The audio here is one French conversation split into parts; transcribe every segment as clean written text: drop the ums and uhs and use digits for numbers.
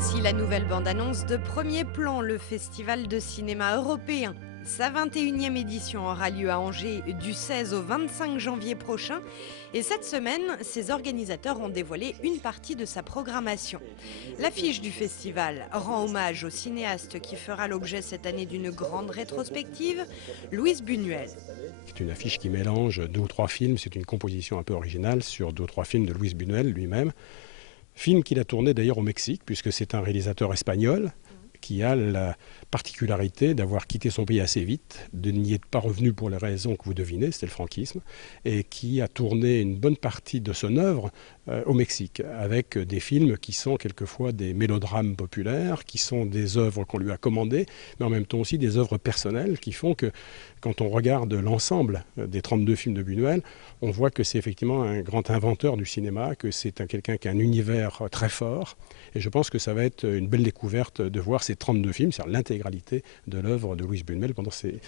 Voici la nouvelle bande-annonce de Premier Plan, le festival de cinéma européen. Sa 21e édition aura lieu à Angers du 16 au 25 janvier prochain. Et cette semaine, ses organisateurs ont dévoilé une partie de sa programmation. L'affiche du festival rend hommage au cinéaste qui fera l'objet cette année d'une grande rétrospective, Luis Buñuel. C'est une affiche qui mélange 2 ou 3 films, c'est une composition un peu originale sur 2 ou 3 films de Luis Buñuel lui-même. Film qu'il a tourné d'ailleurs au Mexique, puisque c'est un réalisateur espagnol qui a la particularité d'avoir quitté son pays assez vite, de n'y être pas revenu pour les raisons que vous devinez, c'était le franquisme, et qui a tourné une bonne partie de son œuvre au Mexique, avec des films qui sont quelquefois des mélodrames populaires, qui sont des œuvres qu'on lui a commandées, mais en même temps aussi des œuvres personnelles qui font que quand on regarde l'ensemble des 32 films de Buñuel, on voit que c'est effectivement un grand inventeur du cinéma, que c'est quelqu'un qui a un univers très fort, et je pense que ça va être une belle découverte de voir ces 32 films, c'est-à-dire l'intégralité de l'œuvre de Luis Buñuel pendant ces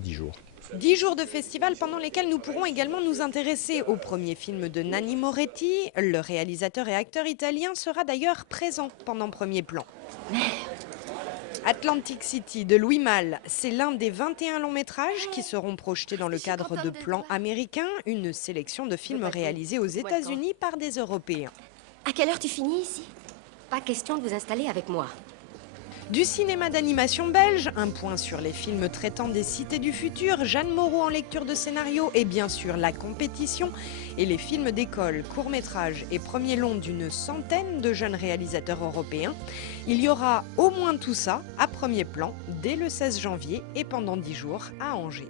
10 jours. 10 jours de festival pendant lesquels nous pourrons également nous intéresser au premier film de Nanni Moretti. Le réalisateur et acteur italien sera d'ailleurs présent pendant Premier Plan. Atlantic City de Louis Malle, c'est l'un des 21 longs métrages qui seront projetés dans le cadre de Plan américain, une sélection de films réalisés aux États-Unis par des Européens. À quelle heure tu finis ici? Pas question de vous installer avec moi. Du cinéma d'animation belge, un point sur les films traitant des cités du futur, Jeanne Moreau en lecture de scénario et bien sûr la compétition et les films d'école, courts-métrages et premiers longs d'une centaine de jeunes réalisateurs européens. Il y aura au moins tout ça à Premier Plan dès le 16 janvier et pendant 10 jours à Angers.